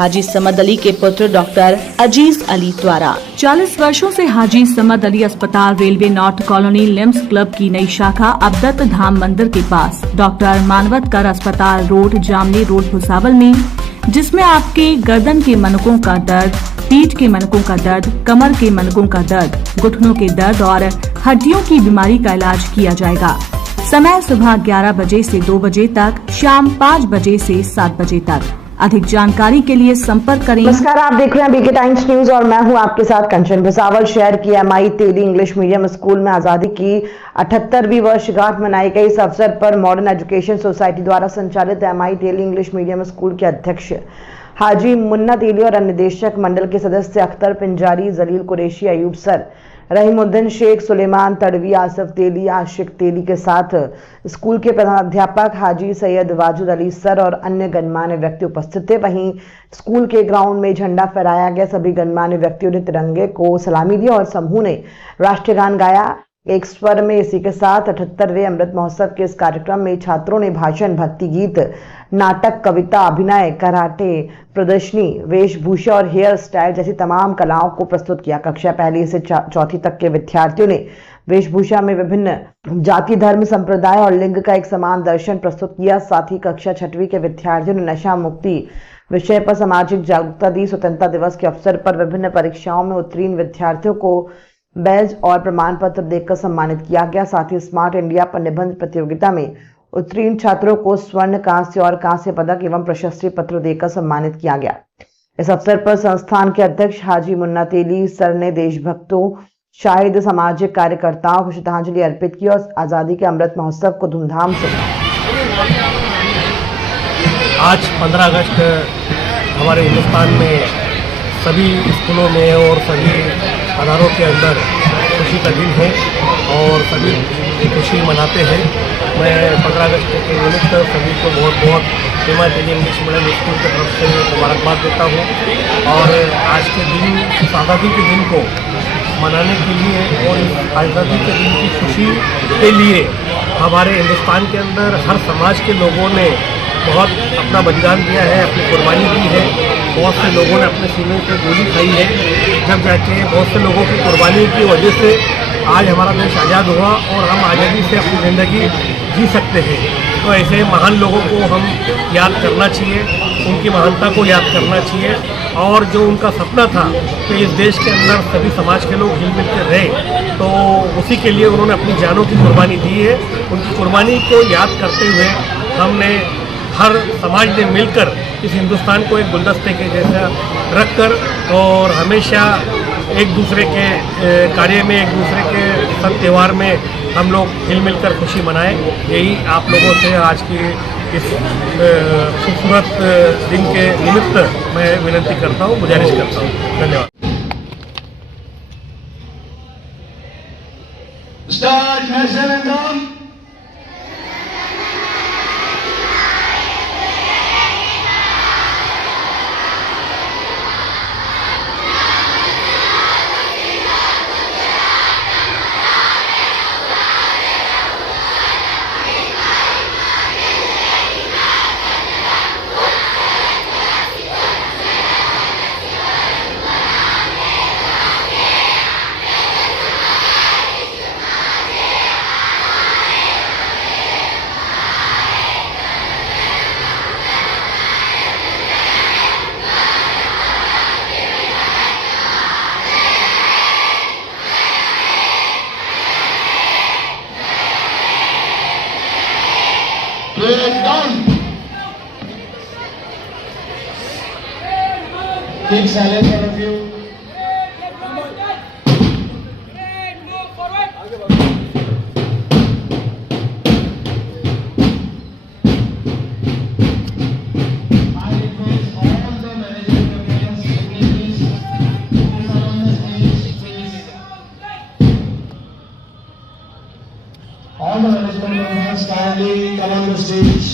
हाजी समद अली के पुत्र डॉक्टर अजीज अली द्वारा 40 वर्षों से हाजी समद अली अस्पताल railway north colony limbs club की नई शाखा अब्दत धाम मंदिर के पास डॉक्टर मानवतकर अस्पताल रोड जामनी रोड भुसावल में, जिसमें आपके गर्दन के मनकों का दर्द, पीठ के मनकों का दर्द, कमर के मनकों का दर्द, घुटनों के दर्द और हड्डियों की बीमारी का इलाज किया जाएगा। समय सुबह 11 बजे से 2 बजे तक, शाम 5 बजे से 7 बजे तक। अधिक जानकारी के लिए संपर्क करें। नमस्कार, आप देख रहे हैं बीके टाइम्स न्यूज और मैं हूं आपके साथ कंचन। भुसावल शहर की एमआई तेली इंग्लिश मीडियम स्कूल में आजादी की 78वीं वर्षगांठ मनाई गई। इस अवसर पर मॉडर्न एजुकेशन सोसाइटी द्वारा संचालित एमआई तेली इंग्लिश मीडियम स्कूल के अध्यक्ष हाजी मुन्ना तेली और निदेशक मंडल के सदस्य अख्तर पिंजारी, जलील कुरैशी, अयूब सर, रहीमुद्दीन शेख, सुलेमान तड़वी, आसिफ तेली, आशिक तेली के साथ स्कूल के प्रधानाध्यापक हाजी सैयद वाजुद अली सर और अन्य गणमान्य व्यक्ति उपस्थित थे। वहीं स्कूल के ग्राउंड में झंडा फहराया गया। सभी गणमान्य व्यक्तियों ने तिरंगे को सलामी दी और समूह ने राष्ट्रीय गान गाया एक स्वर में। इसी के साथ 78वें अमृत महोत्सव के इस कार्यक्रम में छात्रों ने भाषण, भक्ति गीत, नाटक, कविता, अभिनय, कराटे, प्रदर्शनी, वेशभूषा और हेयर स्टाइल जैसी तमाम कलाओं को प्रस्तुत किया। कक्षा 1 से 4 तक के विद्यार्थियों ने वेशभूषा में विभिन्न जाति, धर्म, संप्रदाय और लिंग का एक समान दर्शन प्रस्तुत किया। साथ ही कक्षा 6वीं के विद्यार्थियों ने नशा मुक्ति विषय पर सामाजिक जागरूकता दी। स्वतंत्रता दिवस के अवसर पर विभिन्न परीक्षाओं में उत्तीर्ण विद्यार्थियों को बैज और प्रमाण पत्र देकर सम्मानित किया गया। साथ ही स्मार्ट इंडिया पर निबंध प्रतियोगिता में उत्तीर्ण छात्रों को स्वर्ण, कांस्य और कांस्य पदक एवं प्रशस्ति पत्र देकर सम्मानित किया गया। इस अवसर पर संस्थान के अध्यक्ष हाजी मुन्ना तेली सर ने देशभक्तों, शाहिद सामाजिक कार्यकर्ताओं को श्रद्धांजलि अर्पित की और आजादी के अमृत महोत्सव को धूमधाम से। आज 15 अगस्त हमारे हिंदुस्तान में सभी स्कूलों में और सभी अदारों के अंदर खुशी का दिन है और सभी खुशी मनाते हैं। मैं 15 अगस्त के निमित्त सभी को बहुत बहुत एमआई तेली इंग्लिश मीडियम स्कूल की तरफ से मुबारकबाद देता हूँ। और आज के दिन, इस आज़ादी के दिन को मनाने के लिए और इस आज़ादी के दिन की खुशी के लिए हमारे हिंदुस्तान के अंदर हर समाज के लोगों ने बहुत अपना बलिदान दिया है, अपनी कुर्बानी दी है। बहुत से लोगों ने अपने सीने पे गोली खाई है, जब जाके बहुत से लोगों की कुर्बानी की वजह से आज हमारा देश आज़ाद हुआ और हम आज़ादी से अपनी ज़िंदगी जी सकते हैं। तो ऐसे महान लोगों को हम याद करना चाहिए, उनकी महानता को याद करना चाहिए और जो उनका सपना था कि इस देश के अंदर सभी समाज के लोग हिल मिल कर रहे, तो उसी के लिए उन्होंने अपनी जानों की कुर्बानी दी है। उनकी कुर्बानी को याद करते हुए हमने हर समाज ने मिलकर इस हिंदुस्तान को एक गुलदस्ते के जैसा रखकर और हमेशा एक दूसरे के कार्य में, एक दूसरे के सब त्यौहार में हम लोग हिल मिलकर खुशी मनाएं। यही आप लोगों से आज की इस खूबसूरत दिन के निमित्त मैं विनती करता हूँ, गुजारिश करता हूँ। धन्यवाद। Keep silent for a few. All the management members kindly come on the stage.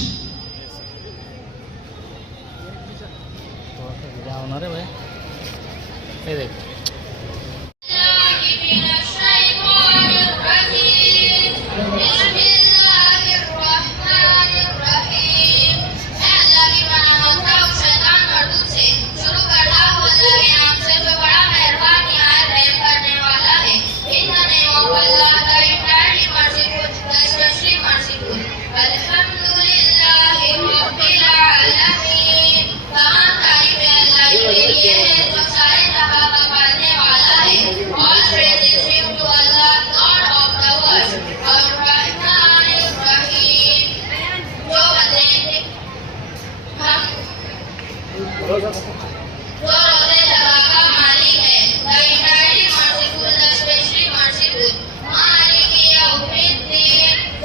रोजे जगह का मालिक है, the entirely merciful, the especially merciful. मालिक की उम्मीद थी,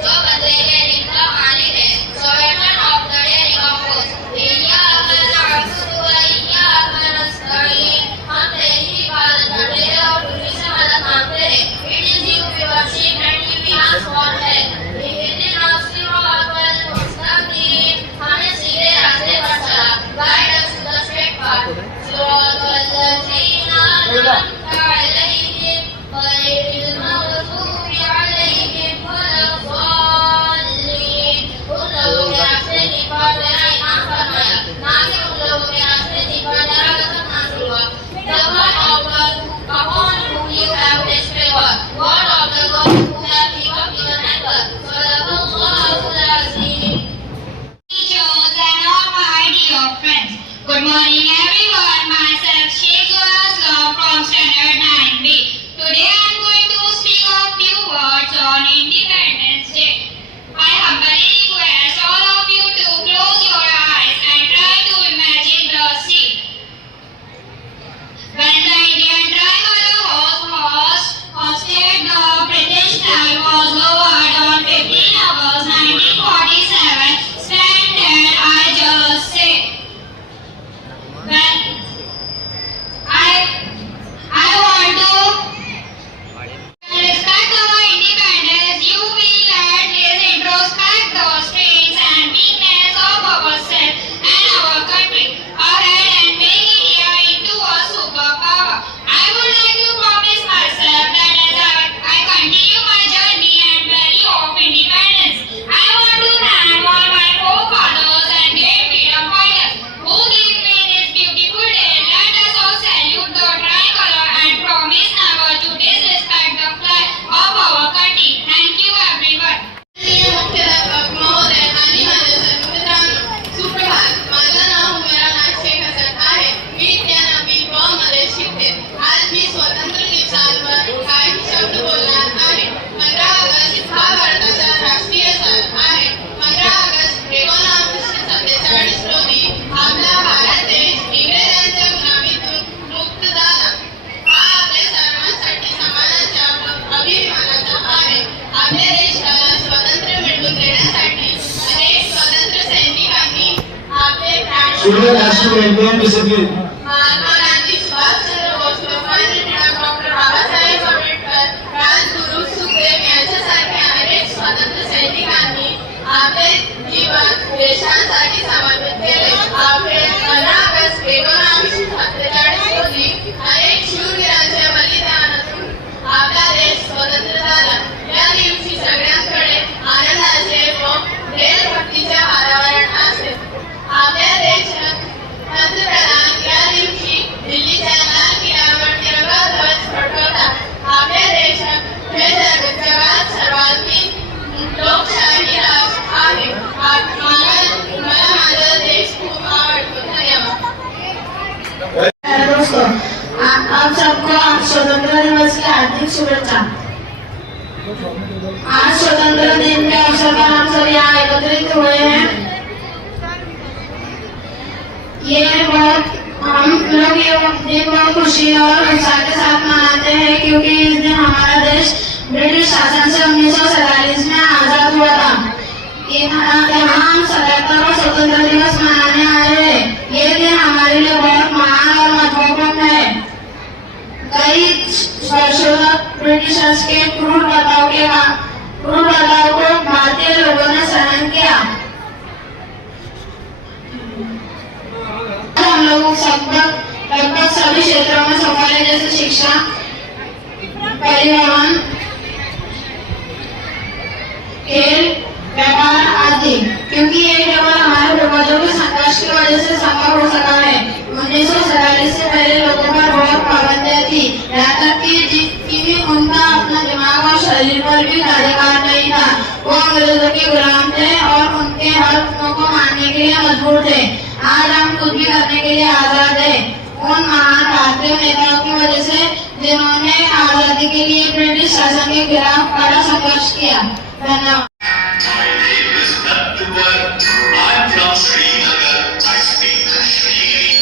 जो बदले के दिन का मालिक है, sovereign of the day of hosts. इय्याक नअबुदु व इय्याक नस्तईन. हम तेरी इबादत करते हैं और तुझी से मदद मांगते हैं. It is you we worship and you we ask for help. इहदिना सिरातल मुस्तकीम. हमें सीधे रास्ते पर चला. Guide us to the straight path. सिरातल लज़ीना अनअमता अलैहिम गैरिल मग़ज़ूबि अलैहिम वलद्दाल्लीन. उन लोगों के रास्ते पर तेरा इनाम फरमाया, ना कि उन लोगों के रास्ते पर तेरा गज़ब नाज़िल हुआ. The word of God upon whom you have placed favor, word of the God who have given you an anchor. Sadaqallahul Azim. Teachers and all my dear friends, good morning everyone. Myself Sheikh Aslam from Standard 9B. Today I am going to speak a few words on Independence Day. I humbly request all of you to close your eyes and try to imagine the scene. When the Indian tricolor was hoisted, the British flag was lowered on 15 August 1947. Stand there, I just say. When I want to respect our independence, you will at least introspect the strengths and weakness of ourselves and our country ahead and make India into a superpower. I would like to promise myself that as I continue my journey and value of independence, I want to thank all my forefathers and great freedom fighters who gave me this beautiful day. Let us all salute the tricolor and promise never to disrespect the flag of our country. Thank you everyone. महोदय आणि माझ्या सर्व मित्रांनो, सुप्रभात. माझं नाव हुमेरा शेख हसन आहे. मी इतिहास ब मध्ये शिकते. आज मी स्वातंत्र्य दिवसावर काही शब्द बोलणार आहे. 15 ऑगस्ट हा भारताचा राष्ट्रीय सण आहे. 15 ऑगस्ट 1947 रोजी आपला भारत देश इंग्रजांच्या गुलामीतून मुक्त झाला. हा आपल्या सर्वांसाठी समानाचा अभिमानाचा आहे. आपल्या देशाला स्वातंत्र्य मिळवून देण्यासाठी अनेक स्वातंत्र्य सैनिकांनी आपले प्राण महात्मा गांधी, सुभाषचंद्र बोस, लोकमान्य टिळक, डॉक्टर बाबासाहेब आंबेडकर, राजगुरू, सुखदेव यांच्यासारख्या अनेक स्वातंत्र्य सैनिकांनी आपले जीवन देशासाठी समर्पित केले. आपले 15 ऑगस्ट 1947 रोजी अनेक शूरवीरांच्या बलिदानातून आपला देश स्वतंत्र झाला. या दिवशी सगळ्यांकडे आनंदाचे व देशभक्तीचे वातावरण असेल. आपल्या देशात पंतप्रधान या दिवशी दिल्लीच्या लाल किल्ल्यावर तिरंगा ध्वज फडकवतात. आपल्या देशात हे जगात सर्वाधिक लोकशाही राष्ट्र आहे. मला माझा देश खूप आवडतो. धन्यवाद. दोस्तों, आप सबको स्वतंत्रता दिवस की हार्दिक शुभेच्छा। आज स्वतंत्रता दिन के अवसर पर हम सब यहाँ एकत्रित हुए हैं। हम लोग ये दिन बहुत खुशी और उत्साह के साथ मनाते हैं, क्योंकि इस दिन हमारा देश ब्रिटिश शासन से 1947 में आजाद हुआ था। यहाँ हम 77वां स्वतंत्रता दिवस मनाने आए हैं। ये दिन हमारे लिए बहुत महान और महत्वपूर्ण है। कई वर्षों तक ब्रिटिशर्स के क्रूर बर्ताव को भारतीय लोगों ने सहन किया। हम लोग लगभग सभी क्षेत्रों में सफल है, जैसे शिक्षा, परिवहन, खेल, व्यापार आदि, क्योंकि ये केवल हमारे पूर्वजों के संघर्ष की वजह से संभव हो सका है। 1947 से पहले लोगों पर बहुत पाबंदियां थी, यहाँ तक कि उनका अपना दिमाग और शरीर पर भी अधिकार नहीं था। वो अंग्रेजों के गुलाम थे और उनके हर हुक्मों को मानने के लिए मजबूर थे। आज हम कुछ भी करने के लिए आजाद है, उन महान भारतीय नेताओं की वजह से, जिन्होंने आजादी के लिए ब्रिटिश शासन के खिलाफ बड़ा संघर्ष किया। धन्यवाद। I'm from Srinagar. I speak Kashmiri.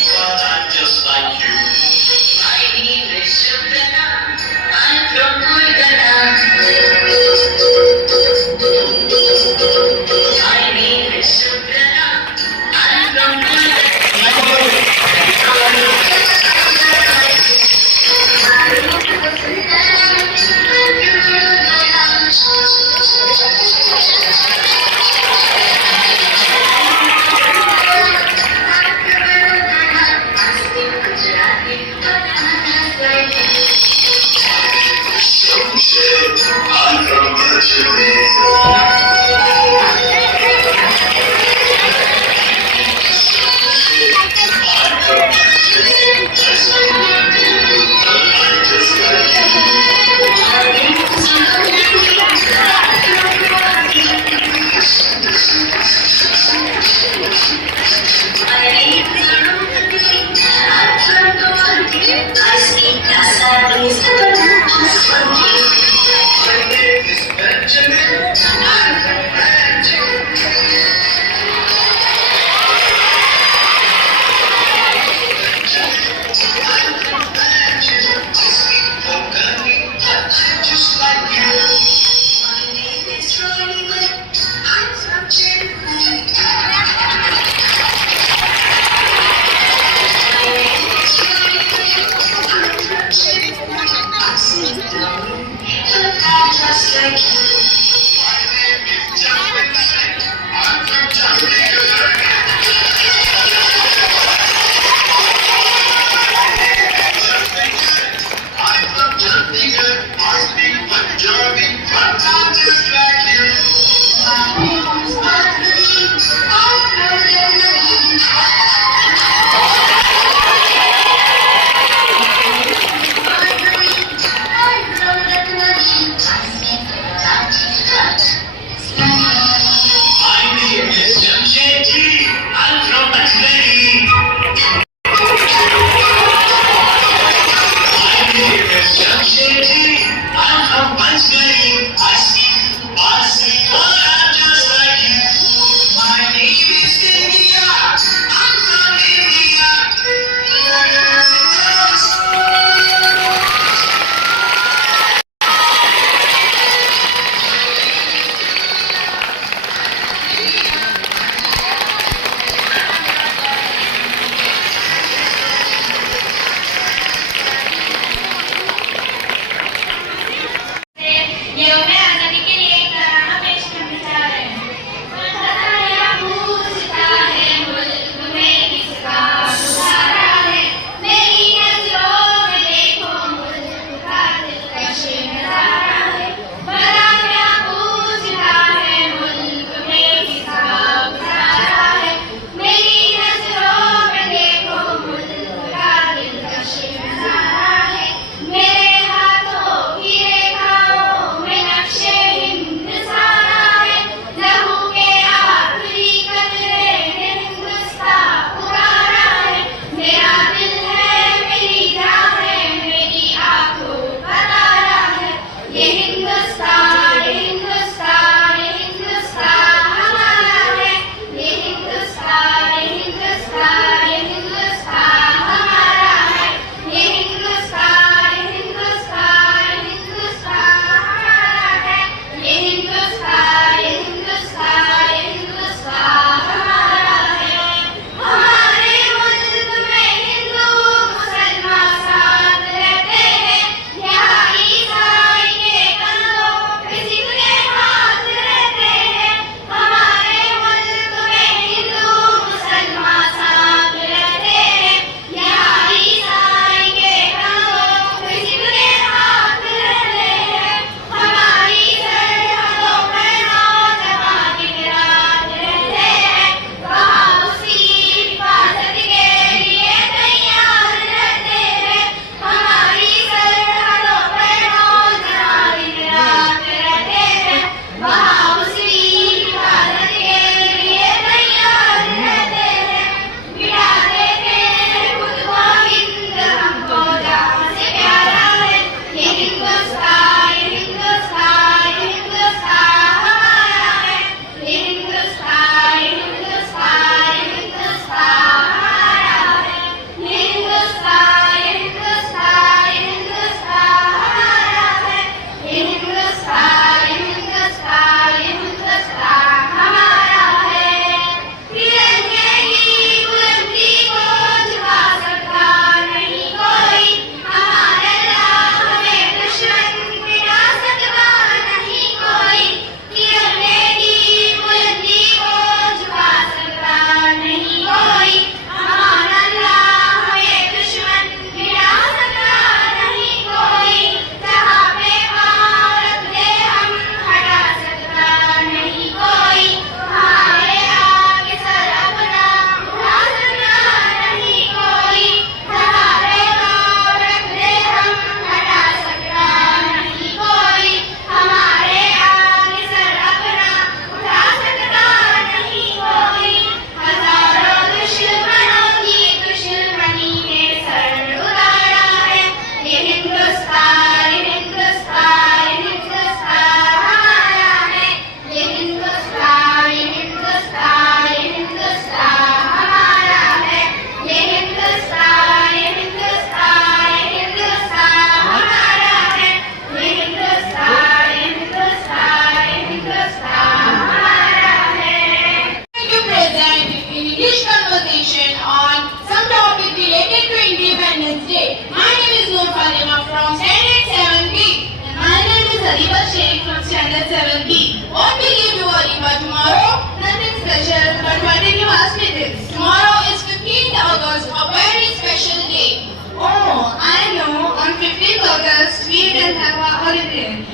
Independence Day. My name is Noor Fatima from Standard 7B. And my name is Ariba Sheikh from Standard 7B. What we give you Ariba tomorrow? Nothing special, but why did you ask me this? Tomorrow is 15th August, a very special day. Oh, I know. On 15th August, we will have a holiday.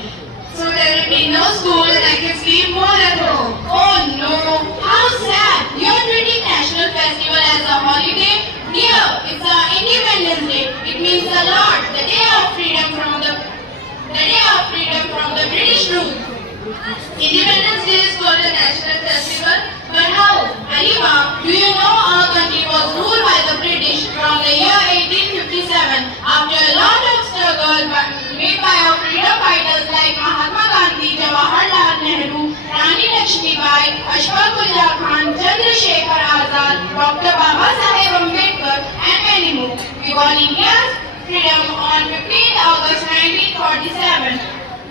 So there will be no school and I can sleep more at home. Oh no, how sad. You are treating National Festival as a holiday? Dear, it's our Independence Day. It means a lot. The day of freedom from the British rule. Independence Day is called a national festival. But how? Ariba, do you know our country was ruled by the British from the year 1857 after a lot of struggle made by our freedom fighters like Mahatma Gandhi, Jawaharlal Nehru, Rani Lakshmibai, Ashfaqullah Khan, Chandrasekhar Azad, Dr. Baba Saheb Ambedkar and many more. We won India's freedom on 15th August 1947.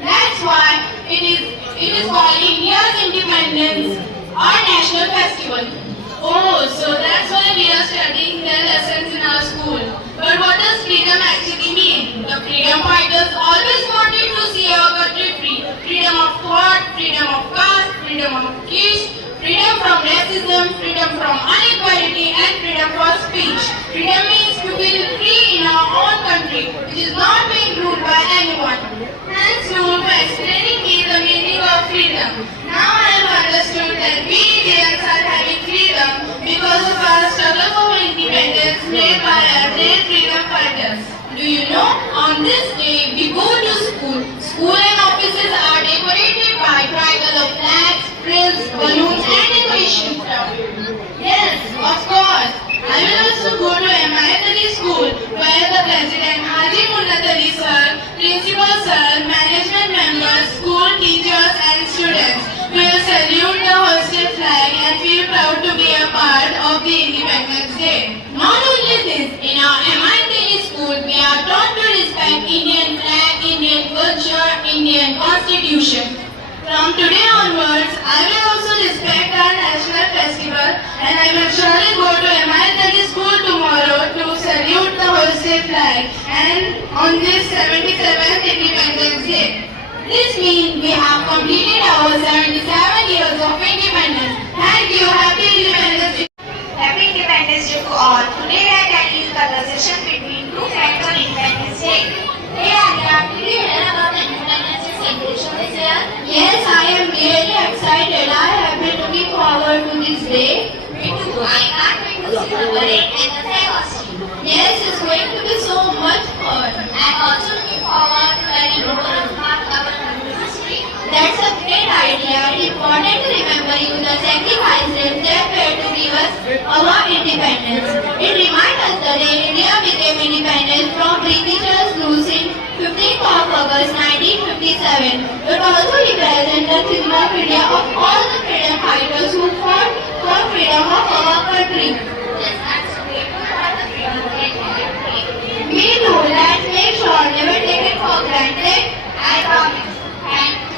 That's why it is called India's Independence or National Festival. Oh, so that's why we are studying their lessons in our school. But what does freedom actually mean? The freedom fighters always wanted to see our country free. Freedom of thought, freedom of caste, freedom of speech, freedom from racism, freedom from inequality, and freedom for speech. Freedom means to feel free in our own country, which is not being ruled by anyone. Thanks, Noor, for explaining me the meaning of freedom. Now I have understood that we Indians are having freedom because of our struggle for independence made by our great freedom fighters. Do you know, on this day we go to school. School and offices are decorated by tricolor flags, frills, balloons and decoration stuff. Yes, of course. I will also go to MIA School where the President Haji Munnat Ali Sir, Principal Sir, management members, school teachers and students will salute the hosted flag and feel proud to be a part of the Independence Day. Not only this, in our MIA School we are taught to respect Indian flag, Indian culture, Indian constitution. From today onwards, I will also respect our national festival and I will surely go to MIA School tomorrow to salute the hosted flag and on this 77th Independence Day. This means we have completed our 77 years of independence. Thank you. Happy Independence Day. Happy Independence Day to all. Today I am telling you the conversation between two friends on Independence Day. Hey Anya, did you hear about the Independence Day celebration this year? Yes, I am really excited. I have been looking forward to this day. Me too. I can't wait to see the parade and the flag hosting. Yes, it's going to be so much fun. I am also looking forward to learning more about our country's history. That's a great idea. It's important to remember the sacrifices they made to give us our independence. It reminds us the day India became independent from Britishers rule in 15th of August 1957. It also represents the encyclopedia of all the freedom fighters who fought for freedom of our country. Yes, that's great. Me too. Let's make sure never take it for granted. I promise. Thank you.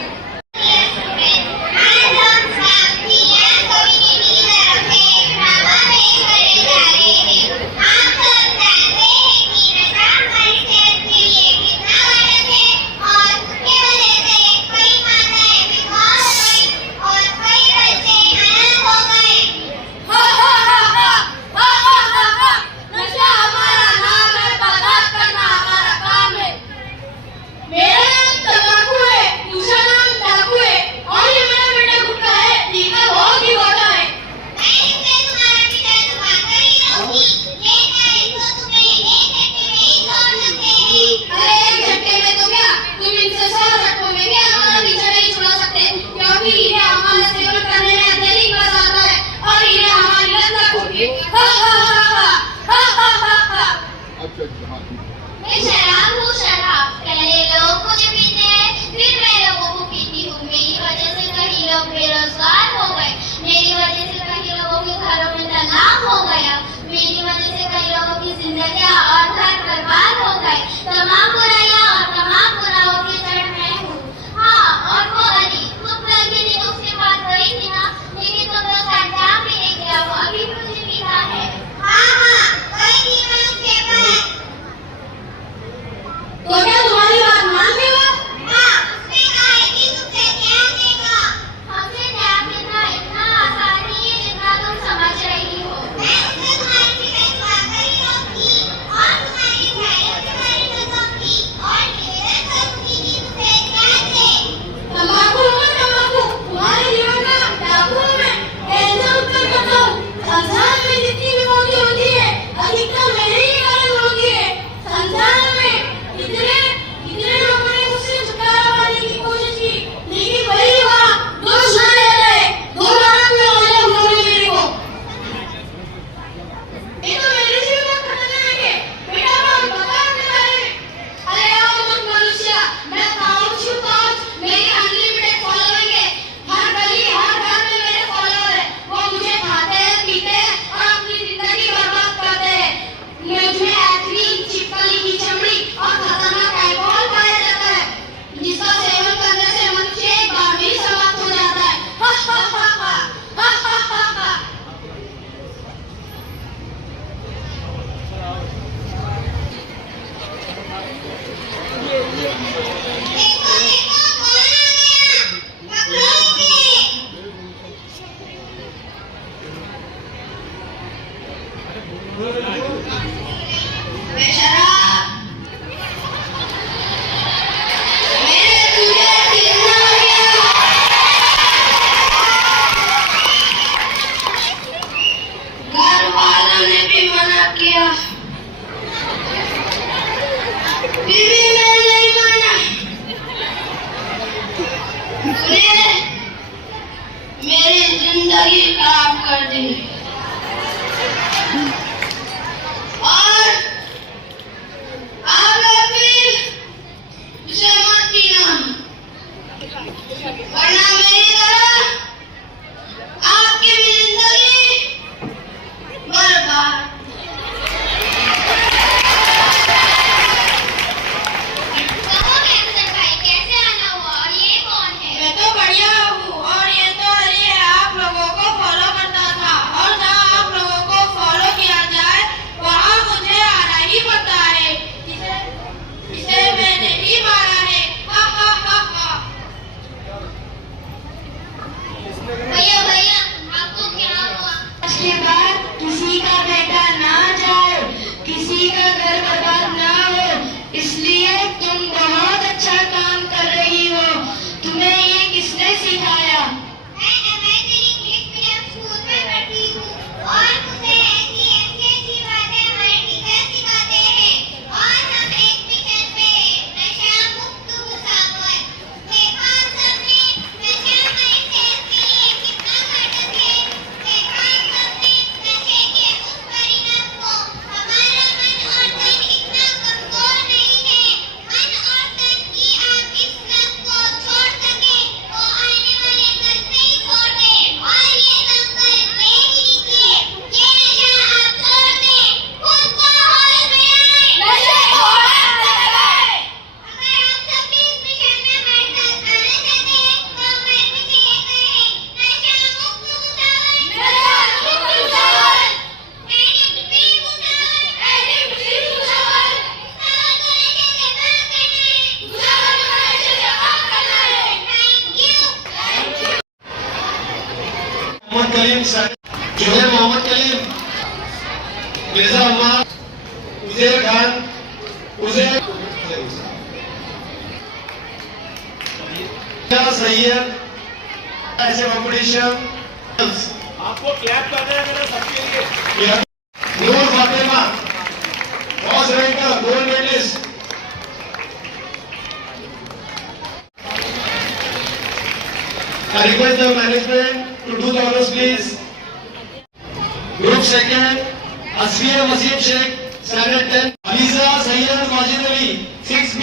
मैं शराब हूँ शराब, पहले लोग मुझे पीते हैं, फिर मैं लोगों को पीती हूँ। मेरी वजह से कई लोग बेरोजगार हो गए, मेरी वजह से कई लोगों के घरों में तलाक हो गया, मेरी वजह से कई लोगों की जिंदगी और घर बर्बाद हो गए। तमाम बुराइयां और तमाम गुनाहों की जड़ मैं हूँ। हाँ, और वो अली खुद लगी थी उसके बाद गई थी ना, लेकिन तुम लोग अंजाम भी नहीं दिया, वो अभी मुझे पीता है। हाँ हाँ, गई थी मैं उसके पास। अवसर बर्बाद ना हो, इसलिए तुम बहुत अच्छा काम कर रही हो। तुम्हें ये किसने सिखाया? मैं अमेरिकन इंग्लिश मीडियम स्कूल में पढ़ती हूँ और मुझे ऐसी अच्छी बातें हमारे टीचर सिखाते हैं और हम एक मिशन पे नशा मुक्त मुसाफिर। देखा सबने नशा हमारी सेहत के लिए कितना घातक है। देखा सबने नशे के उस परिणाम को। हमारा मन और तन इतना कमजोर नहीं है। मन और तन की आप इस लत को छोड़ सके तो आने वाले कल से ही छोड़ दें और ये संकल्प ले लीजिए, ये नशा आप छोड़ दें, खुद को होश में आए, नशे को हाथ लगाए। अगर आप सब भी इस मिशन में हमारे साथ आना चाहते हैं तो मैं मुझे ये कहें, नशा मुक्त मुसाफिर, नशा मुक्त मुसाफिर, एडिक्ट फ्री मुसाफिर, एडिक्ट फ्री मुसाफिर। मुसाफिर को नशे से पाक करना है, मुसाफिर को नशे से पाक करना है। Thank you. Mohammad Kaleem sir, जो है मोहम्मद कलीम, मिर्जा अम्मार, उजैर खान, उजैर सैयद, ऐसे कॉम्पिटिशन आपको क्लैप करना है मेरा सबके लिए। Noor Fatima, horse rider, gold medalist. I request the management to do the honors, please. Group second, Asfiya Wasim Sheikh, Standard 10. Aliza Sayyid Majid Ali, 6B.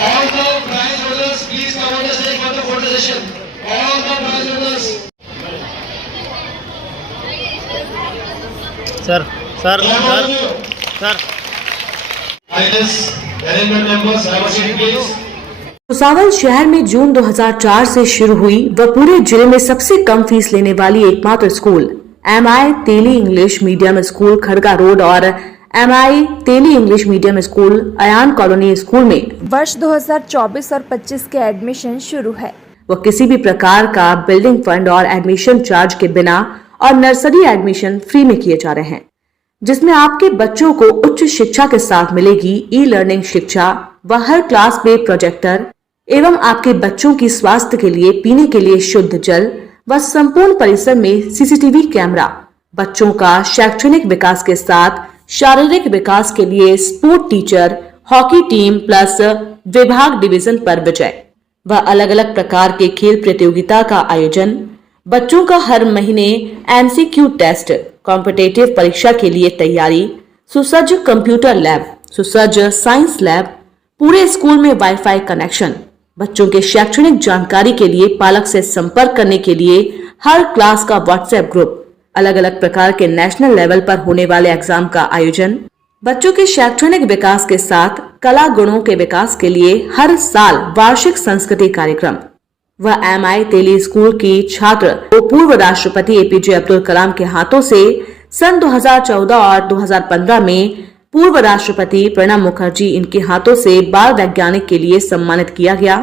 All the prize holders, please come on the stage for the photo session. All the prize holders. Sir sir Sir. Sir IS arrangement members, have a seat, please. Bhusawal शहर में जून 2004 से शुरू हुई व पूरे जिले में सबसे कम फीस लेने वाली एकमात्र school MI Teli English medium school Khadga road और MI Teli English medium school Ayan colony school में वर्ष 2024 और 25 के एडमिशन शुरू है। वो किसी भी प्रकार का बिल्डिंग फंड और एडमिशन चार्ज के बिना और नर्सरी एडमिशन फ्री में किए जा रहे हैं, जिसमें आपके बच्चों को उच्च शिक्षा के साथ मिलेगी ई लर्निंग शिक्षा व हर क्लास में प्रोजेक्टर एवं आपके बच्चों की स्वास्थ्य के लिए पीने के लिए शुद्ध जल व संपूर्ण परिसर में CCTV कैमरा। बच्चों का शैक्षणिक विकास के साथ शारीरिक विकास के लिए sport teacher, hockey team plus विभाग डिवीजन पर विजय व अलग अलग प्रकार के खेल प्रतियोगिता का आयोजन। बच्चों का हर महीने MCQ टेस्ट, कॉम्पिटिटिव परीक्षा के लिए तैयारी, सुसज्ज कंप्यूटर लैब, सुसज्ज साइंस लैब, पूरे स्कूल में वाईफाई कनेक्शन। बच्चों के शैक्षणिक जानकारी के लिए पालक से संपर्क करने के लिए हर क्लास का व्हाट्सएप ग्रुप, अलग अलग प्रकार के नेशनल लेवल पर होने वाले एग्जाम का आयोजन। बच्चों के शैक्षणिक विकास के साथ कला गुणों के विकास के लिए हर साल वार्षिक संस्कृति कार्यक्रम। वह MI तेली स्कूल की छात्र वो पूर्व राष्ट्रपति APJ अब्दुल कलाम के हाथों से सन 2014 और 2015 में पूर्व राष्ट्रपति प्रणब मुखर्जी इनके हाथों से बाल वैज्ञानिक के लिए सम्मानित किया गया।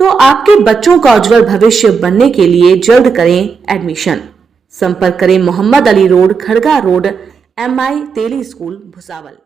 तो आपके बच्चों का उज्जवल भविष्य बनने के लिए जल्द करें एडमिशन। संपर्क करें Mohammad Ali road, Khadga road, MI Teli school, Bhusawal.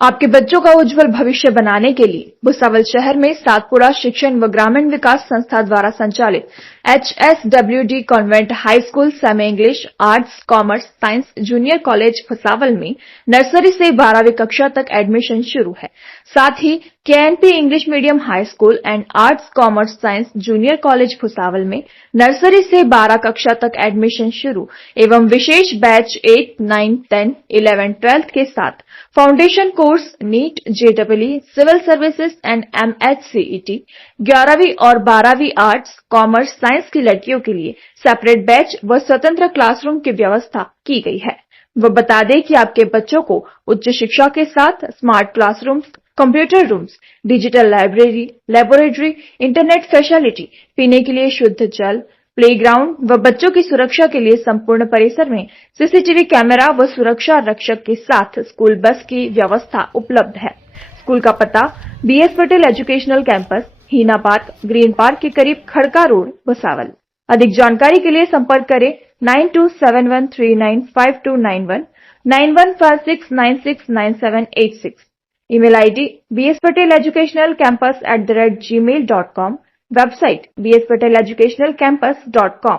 आपके बच्चों का उज्जवल भविष्य बनाने के लिए भुसावल शहर में सातपुरा शिक्षण व ग्रामीण विकास संस्था द्वारा संचालित HSWD convent high school semi English arts commerce science junior college Bhusawal में नर्सरी से 12वीं कक्षा तक एडमिशन शुरू है। साथ ही KNP English medium high school and arts commerce science junior college Bhusawal में नर्सरी से 12 कक्षा तक एडमिशन शुरू एवं विशेष बैच 8, 9, 10, 11, 12 के साथ foundation course NEET, JEE, civil services and MHCET, 11वीं और 12वीं आर्ट्स कॉमर्स साइंस की लड़कियों के लिए सेपरेट बैच व स्वतंत्र क्लासरूम की व्यवस्था की गई है। वो बता दें कि आपके बच्चों को उच्च शिक्षा के साथ smart classrooms, computer rooms, digital library, laboratory, internet facility, पीने के लिए शुद्ध जल, प्लेग्राउंड व बच्चों की सुरक्षा के लिए संपूर्ण परिसर में CCTV कैमरा व सुरक्षा रक्षक के साथ स्कूल बस की व्यवस्था उपलब्ध है। स्कूल का पता BS पटेल एजुकेशनल कैंपस, हीना पार्क, ग्रीन पार्क के करीब खड़का रोड, भुसावल। अधिक जानकारी के लिए संपर्क करें 9271395291, 9156969786। Email ID bspateleducationalcampus@gmail.com, website bspateleducationalcampus.com।